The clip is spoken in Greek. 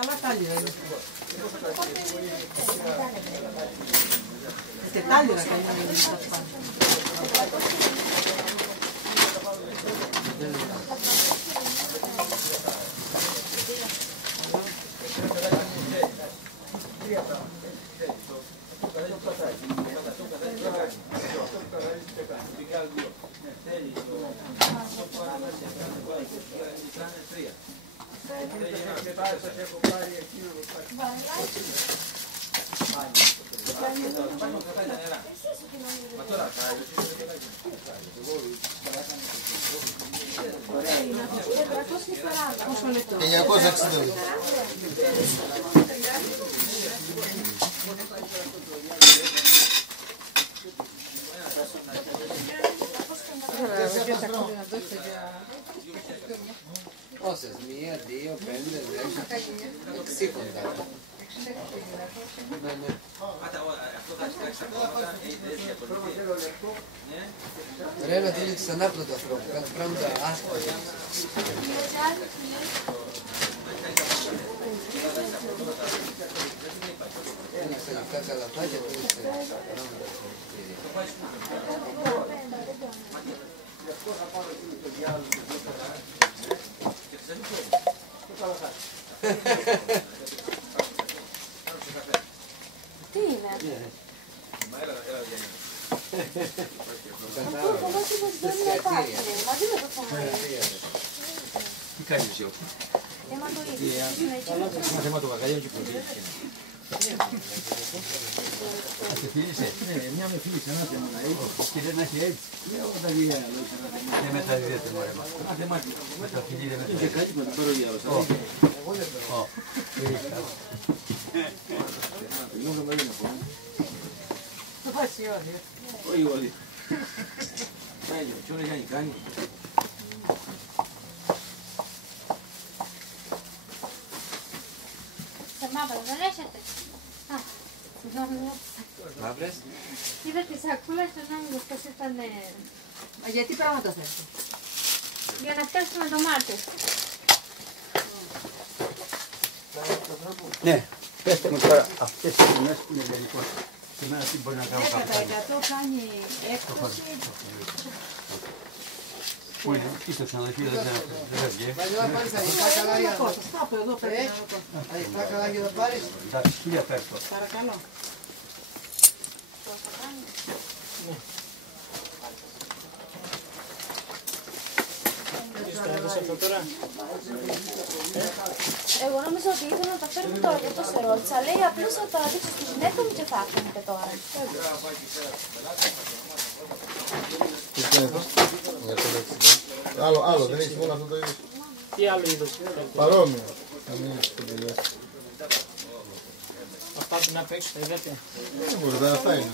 Αλλά τάλιρα είναι. Και τάλιρα κάνει είναι τα πάντα. Όσες, 1, 2, 5, 10, 6 κοντά. Ρε να δίνει ξανά πρώτο ανθρώπου, κάτι πράγματα άσχολα. Είναι ξενικά καλαθάκια που είναι πράγματα. Τι είναι? Αυτό το βάζουμε δεν υπάρχει. Μαζί με το φωνάρι. Τι κάνεις εσύ όχι? Ένα θέμα το βαγαλιό και πολύ. Σε φίλησε? Ναι, μια με φίλησε ένα θέμα να έχει και δεν έχει έτσι. Όταν βγει άλλο δεν μεταδίδεται μωρέ μας. Α, δεν μάθει. Μεταφυλή δεν μεταδίδεται. Είχε κάτι που να πάρω για άλλος. Το βάζει όλοι. Όχι όλοι. Τι ώρα Γιάννη κάνει. Σε μαύρα δεν έχετε? Μαύρες. Είδα τη σακούλα στον άμυγο πως ήταν... Γιατί πράγματα θες? Για να φτιάξουμε ντομάτες. Ναι, πέστε μου τώρα αυτές τις τιμές που είναι λογικό. Σήμερα τι μπορεί να κάνω κάποιο. 10% κάνει έκπτωση. Πού είναι, τι στο ξενοδοχείο δεν θα βγει. Παλιό να πάρεις ανοιχτά καλάγια. Κάπου εδώ πρέπει να το. Ανοιχτά καλάγια θα πάρεις. Εντάξει, 1000 πέρσο. Παρακαλώ. Εγώ νόμιζα ότι ήθελα να τα φέρουμε τώρα και το σε ρώτησα. Λέει απλώς θα τα δείξω στη γυναίκα μου και θα έρθουμε και τώρα. Τι κάνετε? Άλλο, δεν έχεις μόνο αυτό το είδος. Τι άλλο είδος? Παρόμοιο. Να μην έχεις το τελειώσει. Αυτά που να παίξω, τα είδατε. Δεν μπορεί, δεν αυτά είναι.